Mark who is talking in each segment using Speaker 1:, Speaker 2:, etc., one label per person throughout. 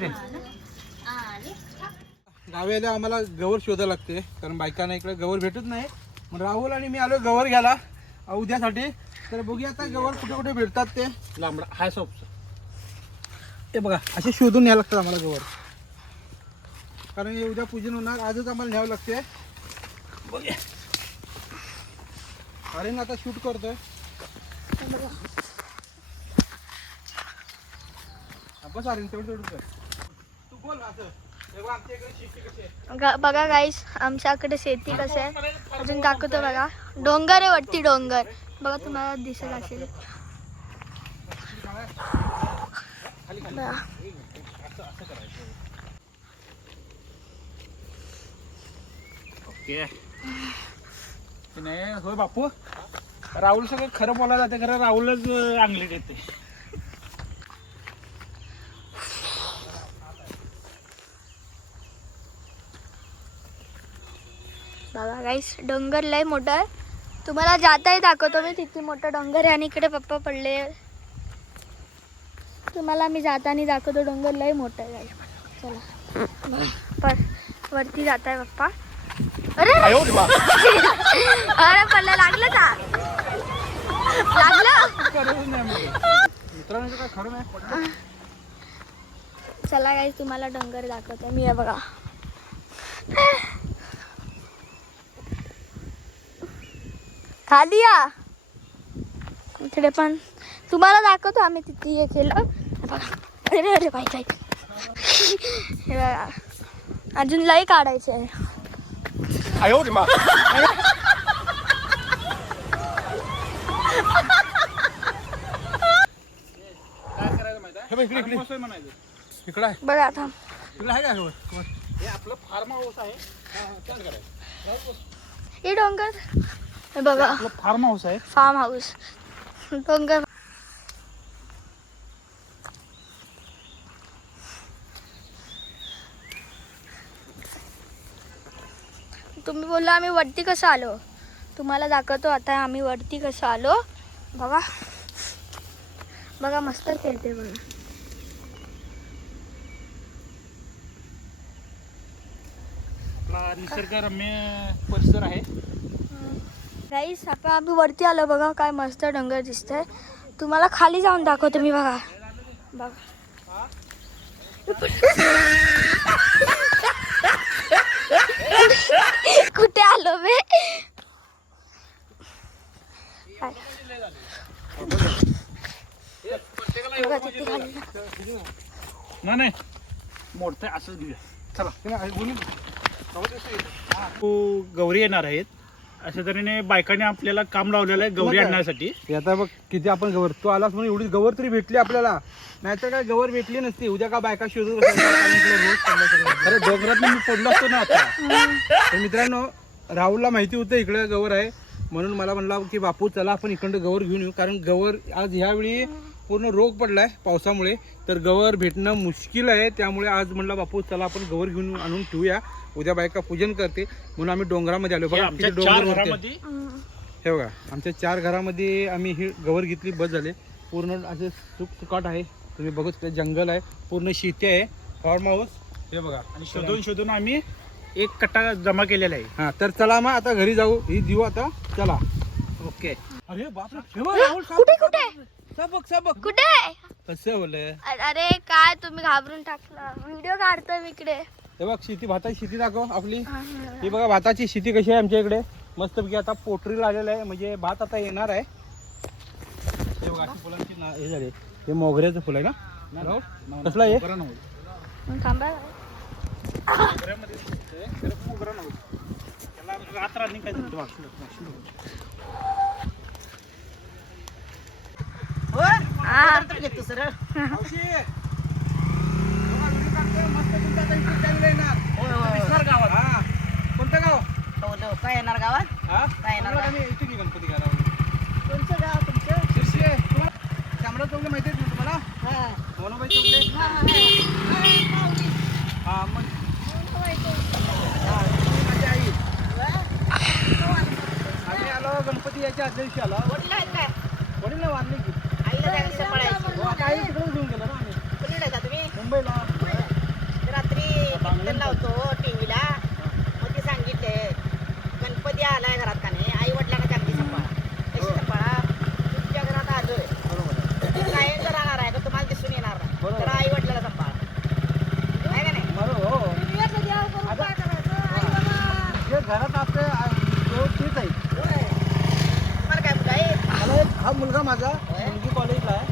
Speaker 1: ते.
Speaker 2: गावी आम्हाला गवर शोधायला लागते कारण बायकांना इकडे गवर भेटत नाही. मग राहुल आणि मी आलो गवर घ्यायला. उद्यासाठी. तर बघूया आता गवर कुठे कुठे भेटतात ते.
Speaker 1: लांबडा. हाय सोपचं
Speaker 2: ते बघा असे शोधून न्यावं लागतात आम्हाला गवर. कारण हे उद्या पूजन होणार आजच आम्हाला न्यावं लागते. बघूया. अरे ना आता शूट करतोय. बस अरे तेवढं तेवढं
Speaker 3: बघा गाईस आमच्याकडे शेती कसं आहे? अजून दाखवतो बघा. डोंगर आहे वरती डोंगर. बघा तुम्हाला दिसत असेल
Speaker 1: नाही? होय बापू? राहुल सगळं खरं बोलायला जाते खरं राहुलच अं, अंगलीत
Speaker 3: बघा गाईस डोंगर लय मोठा आहे. तुम्हाला जाताही दाखवतो मी किती मोठा डोंगर आहे आणि इकडे पप्पा पडले. तुम्हाला मी जाताना दाखवतो डोंगर लय मोठा आहे गाईस चला. पर वरती जात आहे पप्पा. अरे! अरे पडलं लागलं का? लागलं. चला गाईस तुम्हाला डोंगर दाखवते. मी हे बघा. खाली या इकडे पण. तुम्हाला दाखवतो आम्ही तिथे हे केलं. बघा. अरे अरे बाई बाई. हे बघा. अजून लय काढायचे आहे.
Speaker 1: काय करायचं माहिती
Speaker 2: बघ,
Speaker 3: आता?
Speaker 1: हे आपलं फार्म हाऊस आहे. त्यात करायचं
Speaker 3: हे डोंगर. हे बघा.
Speaker 1: आपलं फार्म हाऊस आहे.
Speaker 3: फार्म हाऊस डोंगर तुम्ही बोलला आम्ही वरती कसं आलो? तुम्हाला दाखवतो आता आम्ही वरती कसं आलो. बघा. बघा मस्त खेळते बघा.
Speaker 1: निसर्गरम्य परिसर आहे.
Speaker 3: गाईस आता आम्ही वरती आलो बघा काय मस्त डोंगर दिसतंय. तुम्हाला खाली जाऊन दाखवतो मी बघा. बघा. कुठे आलो बे बघा खाली
Speaker 1: नाही मोठं असंच घेऊया. चला. गौरी येणार आहेत. अशा तऱ्हेने बायकाने आपल्याला काम लावलेलं आहे गौरी
Speaker 2: काय?
Speaker 1: आणण्यासाठी.
Speaker 2: हे आता बघ किती आपण गवर तू आलास म्हणून एवढी गवर तरी भेटली आपल्याला. नाहीतर काय गवर भेटली नसती. उद्या का बायका सगळं. अरे डोंगरात मी पडलो असतो ना आता. तर मित्रांनो राहुलला माहिती होतं इकडे गवर आहे. म्हणून मला म्हणला की बापू चला आपण इकडं गवर घेऊन येऊ. कारण गवर आज ह्यावेळी पूर्ण रोग पडलाय पावसामुळे. तर गवर भेटणं मुश्किल आहे. त्यामुळे आज म्हणला बापू चला आपण गवर घेऊन आणून ठेवूया. उद्या बायका पूजन करते म्हणून आम्ही डोंगरामध्ये आलो.
Speaker 1: हे
Speaker 2: बघा
Speaker 1: आमच्या चार
Speaker 2: डोंगर.
Speaker 1: घरामध्ये?
Speaker 2: हे बघा आमच्या चार घरामध्ये आम्ही ही गवर घेतली बस झाले. पूर्ण असे सुक सुकाट आहे. तुम्ही बघू शकता जंगल आहे पूर्ण शेती आहे. फार्म हाऊस हे बघा.
Speaker 1: आणि शोधून शोधून आम्ही एक कट्टा जमा केलेला आहे.
Speaker 2: हा तर चला मग आता घरी जाऊ. ही देऊ आता. चला.
Speaker 1: ओके.
Speaker 2: अरे बापरे हे बघ, राहुल, साप.
Speaker 3: कुठे
Speaker 2: साप बघ.
Speaker 3: कुठे?
Speaker 2: कसं बोलय
Speaker 3: अ- अरे काय तुम्ही घाबरून टाकला. व्हिडिओ काढतोय मी इकडे.
Speaker 2: हे बघ शेती भाताची शेती दाखव आपली. ही बघा भाताची शेती कशी आहे आमच्या इकडे. मस्तपैकी आता पोटरी लागलेलं आहे. म्हणजे भात आता येणार आहे. हे बघा अशी फुलांची ना हे झाले. हे मोगऱ्याचं फुल आहे ना? राहुल? कसलं आहे? तुमचा आता येणार.
Speaker 1: दिसणार गावात.
Speaker 2: हा. कोणतं गाव
Speaker 4: काय येणार गावात
Speaker 2: हा?
Speaker 4: काय येणार
Speaker 2: तुम्हाला आम्ही येतो की गणपती घालावं.
Speaker 4: कोणचं गाव तुमचं
Speaker 2: शिर्शी आहे. तुम्हाला शामराव चौगले माहिती आहेत ना तुम्हाला
Speaker 4: हा.
Speaker 2: मोनाबाई चौगले
Speaker 4: हा, हा, हा.
Speaker 2: हा मग
Speaker 4: हा,
Speaker 2: माझी आई आम्ही आलो गणपती याच्या आदल्या दिवशी आलो
Speaker 4: वडील आहेत काय
Speaker 2: वडील नाही वारले की
Speaker 4: आईला त्या दिवशी पळायची
Speaker 2: हो, आता आई तिकडे घेऊन गेलो ना आम्ही
Speaker 4: कुठे राहता तुम्ही
Speaker 2: मुंबईला
Speaker 4: बटन लावतो टीव्हीला मग ते सांगितले गणपती आलाय घरात का नाही आई वडिलांना चांगली सांभाळा कशी सांभाळा तुमच्या घरात आलोय कायम जर राहणार आहे तर तुम्हाला दिसून येणार नाही
Speaker 2: बरोबर.
Speaker 4: तर आई वडिलाला सांभाळा आहे का नाही
Speaker 2: बरोबर हो हे घरात आपले आ- जो तेच आहे
Speaker 4: होय. तुम्हाला काय मुलं आहे
Speaker 2: मला एक हा मुलगा माझा. मुलगी कॉलेजला आहे.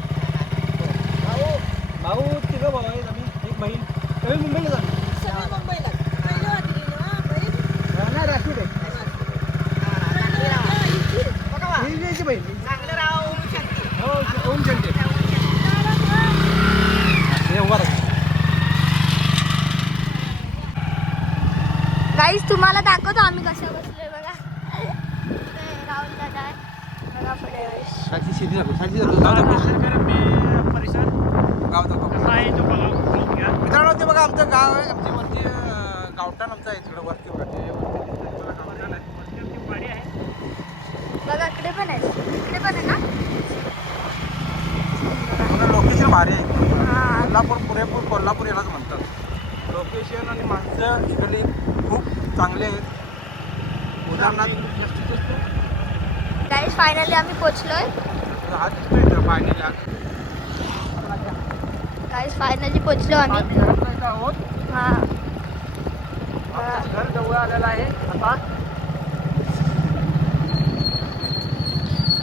Speaker 2: भाऊ भाऊ तिघं भाऊ आहेत आम्ही एक बहीण. सगळे मुंबईला. जाणार आहे ही बहीण? ओम
Speaker 3: तुम्हाला दाखवतो आम्ही कशा बसलोय बघा ते राहुल दादा आहे. बघा
Speaker 2: साक्षी शेती दाखव दाखव
Speaker 1: शेतकऱ्यांनी परिसर
Speaker 2: गाव दाखव
Speaker 1: कसा आहे तो बघा बघून घ्या.
Speaker 2: मित्रांनो ते बघा आमचं गाव आहे आमची वरती गावठाण आमचं आहे तिकडं वरती
Speaker 1: वरती आहे.
Speaker 3: बघा इकडे पण आहे. इकडे पण आहे ना?
Speaker 2: लोकेशन भारी आहे.
Speaker 3: हा.
Speaker 2: कोल्हापूर पुरेपूर कोल्हापूर यालाच म्हणतात. लोकेशन आणि माणसं इकडली खूप चांगले आहेत. उदाहरणार्थ जास्तीत जास्त
Speaker 3: गाईज फायनली आम्ही पोचलोय. गाईज फायनली पोचलो आम्ही. हा.
Speaker 2: घर जवळ आलेलं आहे आता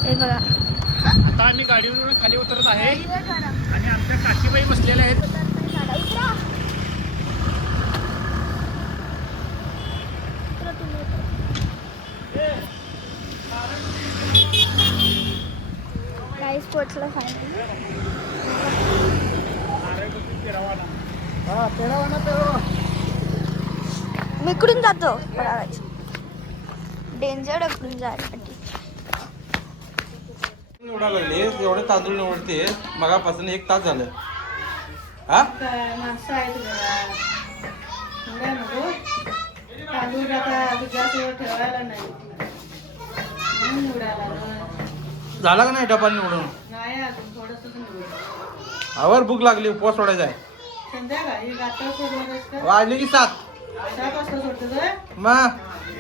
Speaker 3: हे बघा.
Speaker 1: आता आम्ही गाडीवरून खाली उतरत आहे. आणि आमच्या काशीबाई बसलेल्या आहेत
Speaker 3: गाईज पोचलो फायनली.
Speaker 2: हा
Speaker 3: मी इकडून जातो डेंजर इकडून जायसाठी
Speaker 2: निवडा लागले एवढे तांदूळ निवडते मगापासून एक तास झालं. हा?
Speaker 4: तांदूळ ठेवायला नाही.
Speaker 2: झाला का नाही डबा निवडून?
Speaker 4: नाही अजून
Speaker 2: आवर भूक लागली उपवास सोडायचा आहे.
Speaker 4: संध्याकाळी
Speaker 2: वाजले की? सात.
Speaker 4: सात वाजता सोडतो तर
Speaker 2: मग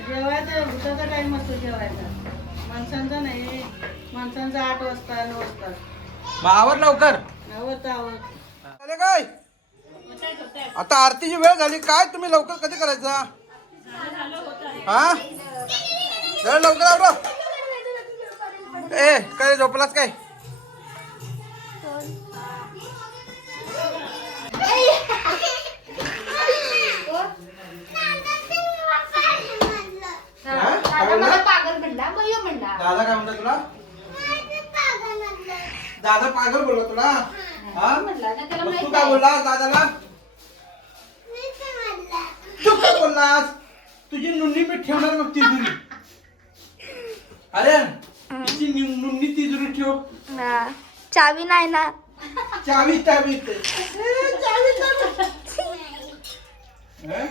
Speaker 4: जेवायचं भुताचा टाइम असतो जेवायचा. माणसांचा नाही माणसांचा आठ वाजता नऊ वाजता.
Speaker 2: मग आवर लवकर.
Speaker 4: आवड
Speaker 2: काय? आता आरतीची वेळ झाली काय तुम्ही लवकर कधी करायचा? हा? लवकर आवरा. ए काय झोपलाच काय? दादा काय म्हणता तुला? दादा पागल बोलला तुला? हा. मग तू काय बोलला दादाला? तू काय बोललास? तुझी नुन्नी मी ठेवणार मग तिजुरी. अरे तिची नु- नुन्नी तिजुरी ठेव.
Speaker 3: चावी नाही ना?
Speaker 2: चावी चावी ए, चावी चावी. हं?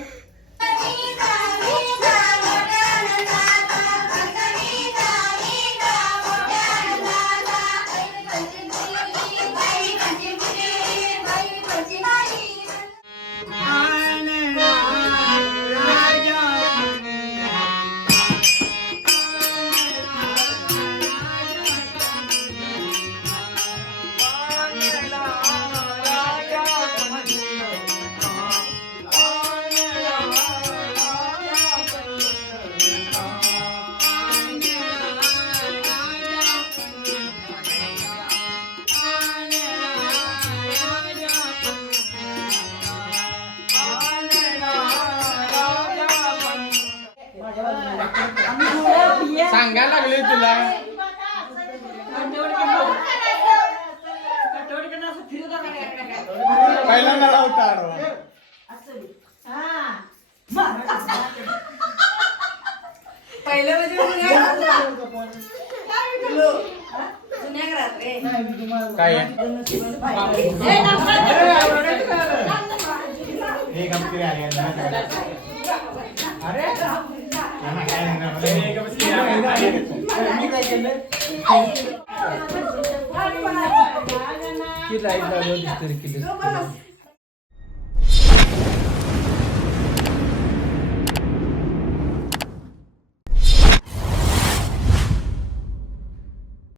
Speaker 2: काय आहे? मी काय केलं की लाइट लावल्यावर किती.